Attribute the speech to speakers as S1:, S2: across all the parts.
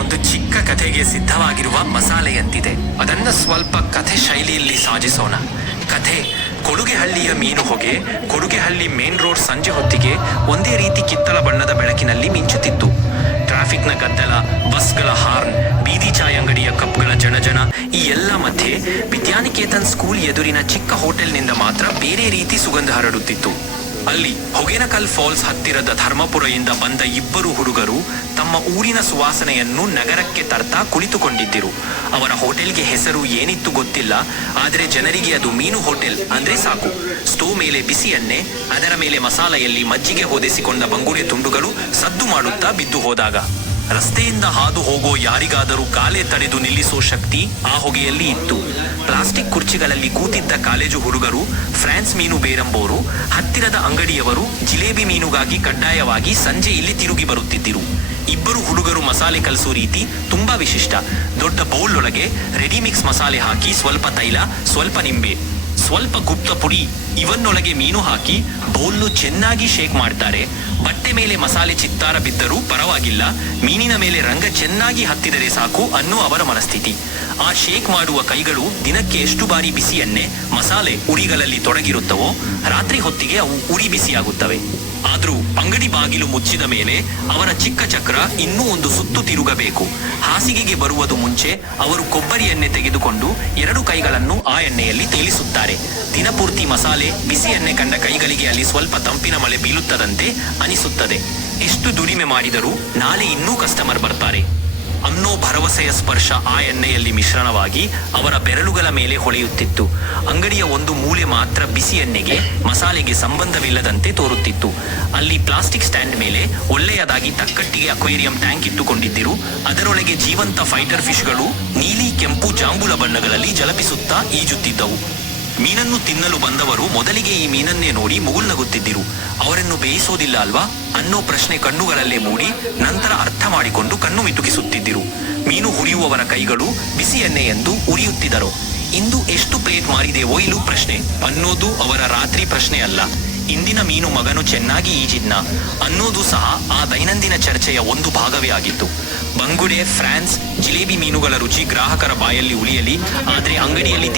S1: ಒಂದು ಚಿಕ್ಕ ಕಥೆಗೆ ಸಿದ್ಧವಾಗಿರುವ ಮಸಾಲೆಯಂತಿದೆ. ಅದನ್ನ ಸ್ವಲ್ಪ ಕಥೆ ಶೈಲಿಯಲ್ಲಿ ಸಾಜಿಸೋಣ. ಕಥೆ, ಕೊಡುಗೆಹಳ್ಳಿಯ ಮೀನು ಹೊಗೆ, ಕೊಡುಗೆಹಳ್ಳಿ ಮೇನ್ ರೋಡ್ ಸಂಜೆ ಹೊತ್ತಿಗೆ ಒಂದೇ ರೀತಿ ಕಿತ್ತಲ ಬಣ್ಣದ ಬೆಳಕಿನಲ್ಲಿ ಮಿಂಚುತ್ತಿತ್ತು. ಟ್ರಾಫಿಕ್ನ ಗದ್ದಲ, ಬಸ್ಗಳ ಹಾರ್ನ್, ಬೀದಿ ಚಾಯ್ ಅಂಗಡಿಯ ಕಪ್ಗಳ ಜನಜನ ಈ ಎಲ್ಲ ಮಧ್ಯೆ ವಿದ್ಯಾನಿಕೇತನ್ ಸ್ಕೂಲ್ ಎದುರಿನ ಚಿಕ್ಕ ಹೋಟೆಲ್ನಿಂದ ಮಾತ್ರ ಬೇರೆ ರೀತಿ ಸುಗಂಧ ಹರಡುತ್ತಿತ್ತು. ಅಲ್ಲಿ ಹೊಗೆನಕಲ್ ಫಾಲ್ಸ್ ಹತ್ತಿರದ ಧರ್ಮಪುರದಿಂದ ಬಂದ ಇಬ್ಬರು ಹುಡುಗರು ತಮ್ಮ ಊರಿನ ಸುವಾಸನೆಯನ್ನು ನಗರಕ್ಕೆ ತರ್ತಾ ಕುಳಿತುಕೊಂಡಿದ್ದರು. ಅವರ ಹೋಟೆಲ್ಗೆ ಹೆಸರು ಏನಿತ್ತು ಗೊತ್ತಿಲ್ಲ, ಆದರೆ ಜನರಿಗೆ ಅದು ಮೀನು ಹೋಟೆಲ್ ಅಂದ್ರೆ ಸಾಕು. ಸ್ಟೋವ್ ಮೇಲೆ ಬಿಸಿ ಅದರ ಮೇಲೆ ಮಸಾಲೆಯಲ್ಲಿ ಮಜ್ಜಿಗೆ ಹೊದೆಸಿಕೊಂಡ ಬಂಗುಡೆ ತುಂಡುಗಳು ಸದ್ದು ಮಾಡುತ್ತಾ ಬಿದ್ದು ಹೋದಾಗ. ರಸ್ತೆಯಿಂದ ಹಾದು ಹೋಗೋ ಯಾರಿಗಾದರೂ ಕಾಲೇ ತಡೆದು ನಿಲ್ಲಿಸೋ ಶಕ್ತಿ ಆ ಹೊಗೆಯಲ್ಲಿ ಇತ್ತು. ಪ್ಲಾಸ್ಟಿಕ್ ಕುರ್ಚಿಗಳಲ್ಲಿ ಕೂತಿದ್ದ ಕಾಲೇಜು ಹುಡುಗರು, ಫ್ರಾನ್ಸ್ ಮೀನು ಬೇರಂಬೋರು, ಹತ್ತಿರದ ಅಂಗಡಿಯವರು ಜಿಲೇಬಿ ಮೀನುಗಾಗಿ ಕಡ್ಡಾಯವಾಗಿ ಸಂಜೆ ಇಲ್ಲಿ ತಿರುಗಿ ಬರುತ್ತಿದ್ದರು. ಇಬ್ಬರು ಹುಡುಗರು ಮಸಾಲೆ ಕಲಸೋ ರೀತಿ ತುಂಬಾ ವಿಶಿಷ್ಟ. ದೊಡ್ಡ ಬೌಲ್ ಒಳಗೆ ರೆಡಿಮಿಕ್ಸ್ ಮಸಾಲೆ ಹಾಕಿ ಸ್ವಲ್ಪ ತೈಲ, ಸ್ವಲ್ಪ ನಿಂಬೆ. ಸ್ವಲ್ಪ ಗುಪ್ತ ಪುಡಿ, ಇವನ್ನೊಳಗೆ ಮೀನು ಹಾಕಿ ಬೌಲ್ನು ಚೆನ್ನಾಗಿ ಶೇಕ್ ಮಾಡ್ತಾರೆ. ಬಟ್ಟೆ ಮೇಲೆ ಮಸಾಲೆ ಚಿತ್ತಾರ ಬಿದ್ದರೂ ಪರವಾಗಿಲ್ಲ. ಮೀನಿನ ಮೇಲೆ ರಂಗ ಚೆನ್ನಾಗಿ ಹತ್ತಿದರೆ ಸಾಕು ಅನ್ನೋ ಅವರ ಮನಸ್ಥಿತಿ. ಆ ಶೇಕ್ ಮಾಡುವ ಕೈಗಳು ದಿನಕ್ಕೆ ಎಷ್ಟು ಬಾರಿ ಬಿಸಿ ಎಣ್ಣೆ ಮಸಾಲೆ ಉರಿಗಳಲ್ಲಿ ತೊಡಗಿರುತ್ತವೋ ರಾತ್ರಿ ಹೊತ್ತಿಗೆ ಅವು ಉರಿ ಬಿಸಿಯಾಗುತ್ತವೆ. ಆದರೂ ಅಂಗಡಿ ಬಾಗಿಲು ಮುಚ್ಚಿದ ಮೇಲೆ ಅವರ ಚಿಕ್ಕ ಚಕ್ರ ಇನ್ನೂ ಒಂದು ಸುತ್ತು ತಿರುಗಬೇಕು. ಹಾಸಿಗೆಗೆ ಬರುವುದು ಮುಂಚೆ ಅವರು ಕೊಬ್ಬರಿ ಎಣ್ಣೆ ತೆಗೆದುಕೊಂಡು ಎರಡು ಕೈಗಳನ್ನು ಆ ಎಣ್ಣೆಯಲ್ಲಿ ತೇಲಿಸುತ್ತಾರೆ. ದಿನಪೂರ್ತಿ ಮಸಾಲೆ ಬಿಸಿ ಎಣ್ಣೆ ಕಂಡ ಕೈಗಳಿಗೆ ಅಲ್ಲಿ ಸ್ವಲ್ಪ ತಂಪಿನ ಮಳೆ ಬೀಳುತ್ತದಂತೆ ಅನಿಸುತ್ತದೆ. ಎಷ್ಟು ದುಡಿಮೆ ಮಾಡಿದರೂ ನಾಳೆ ಇನ್ನೂ ಕಸ್ಟಮರ್ ಬರ್ತಾರೆ. ಅನ್ನೋ ಭರವಸೆಯ ಸ್ಪರ್ಶ ಆ ಎಣ್ಣೆಯಲ್ಲಿ ಮಿಶ್ರಣವಾಗಿ ಅವರ ಬೆರಳುಗಳ ಮೇಲೆ ಹೊಳೆಯುತ್ತಿತ್ತು. ಅಂಗಡಿಯ ಒಂದು ಮೂಲೆ ಮಾತ್ರ ಬಿಸಿ ಎಣ್ಣೆಗೆ ಮಸಾಲೆಗೆ ಸಂಬಂಧವಿಲ್ಲದಂತೆ ತೋರುತ್ತಿತ್ತು. ಅಲ್ಲಿ ಪ್ಲಾಸ್ಟಿಕ್ ಸ್ಟ್ಯಾಂಡ್ ಮೇಲೆ ಒಳ್ಳೆಯದಾಗಿ ತಕ್ಕಟ್ಟಿಗೆ ಅಕ್ವೇರಿಯಂ ಟ್ಯಾಂಕ್ ಇಟ್ಟುಕೊಂಡಿದ್ದರು. ಅದರೊಳಗೆ ಜೀವಂತ ಫೈಟರ್ ಫಿಶ್ಗಳು ನೀಲಿ ಕೆಂಪು ಜಾಂಬೂಲ ಬಣ್ಣಗಳಲ್ಲಿ ಜಲಪಿಸುತ್ತಾ ಈಜುತ್ತಿದ್ದವು. ಮೀನನ್ನು ತಿನ್ನಲು ಬಂದವರು ಮೊದಲಿಗೆ ಈ ಮೀನನ್ನೇ ನೋಡಿ ಮುಗುಳ್ನಗುತ್ತಿದ್ದರು ಅವರನ್ನು ಬೇಯಿಸೋದಿಲ್ಲ ಅಲ್ವಾ? ಅನ್ನೋ ಪ್ರಶ್ನೆ ಕಣ್ಣುಗಳಲ್ಲೇ ಮೂಡಿ ನಂತರ ಅರ್ಥ ಮಾಡಿಕೊಂಡು ಕಣ್ಣು ಮಿಟುಕಿಸುತ್ತಿದ್ದರು. ಮೀನು ಹುರಿಯುವವರ ಕೈಗಳು ಬಿಸಿ ಎಣ್ಣೆ ಎಂದು ಉರಿಯುತ್ತಿದ್ದರು. ಇಂದು ಎಷ್ಟು ಪ್ಲೇಟ್ ಮಾರಿದೆ ಒಯ್ಲು ಪ್ರಶ್ನೆ. ಅನ್ನೋದು ಅವರ ರಾತ್ರಿ ಪ್ರಶ್ನೆ ಅಲ್ಲ. ಇಂದಿನ ಮೀನು ಮಗನು ಚೆನ್ನಾಗಿ ಈಜಿದ್ನ. ಅನ್ನೋದು ಸಹ ಆ ದೈನಂದಿನ ಚರ್ಚೆಯ ಒಂದು ಭಾಗವೇ ಆಗಿತ್ತು. ಬಂಗುಡೆ, ಫ್ರಾನ್ಸ್, ಜಿಲೇಬಿ ಮೀನುಗಳ ರುಚಿ ಗ್ರಾಹಕರ ಬಾಯಲ್ಲಿ ಉಳಿಯಲಿ, ಆದರೆ ಅಂಗಡಿಯಲ್ಲಿ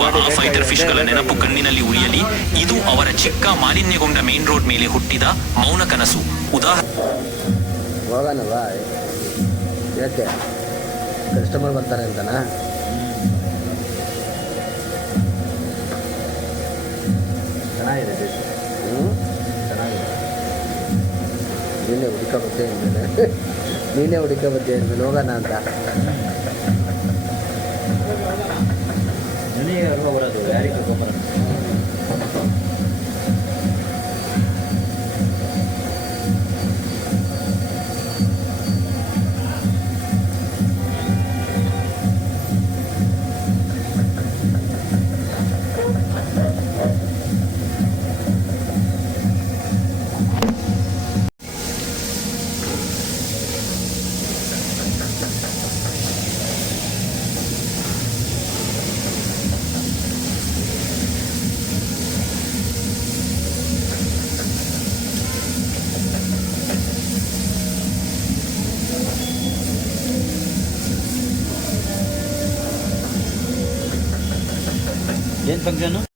S1: ತೇಲಿತ್ತಿರುವ ಆ ಫೈಟರ್ ಫಿಶ್ಗಳ ನೆನಪು ಕಣ್ಣಿನಲ್ಲಿ ಉಳಿಯಲಿ. ಇದು ಅವರ ಚಿಕ್ಕ ಮಾಲಿನ್ಯಗೊಂಡ ಮೇನ್ ರೋಡ್ ಮೇಲೆ ಹುಟ್ಟಿದ ಮೌನ ಕನಸು. ಉದಾಹರಣೆ
S2: ಯಾಕೆ? ಕಸ್ಟಮರ್ ಬರ್ತಾರೆ ಅಂತನಾ?
S3: ಚೆನ್ನಾಗಿದೆ ಚೆನ್ನಾಗಿದೆ.
S2: ನೀನೇ ಹುಡುಕ ಬತ್ತೆ ಅಂದ್ಮೇಲೆ? ನೀನೇ ಹುಡುಕ ಬತ್ತೆ ಅಂದ್ಮೇಲೆ ಹೋಗೋಣ ಅಂತ?
S3: ನನಗೆ ಅಲ್ವಾ ಬರೋದು ಯಾರಿಗೆ Yan pag ano?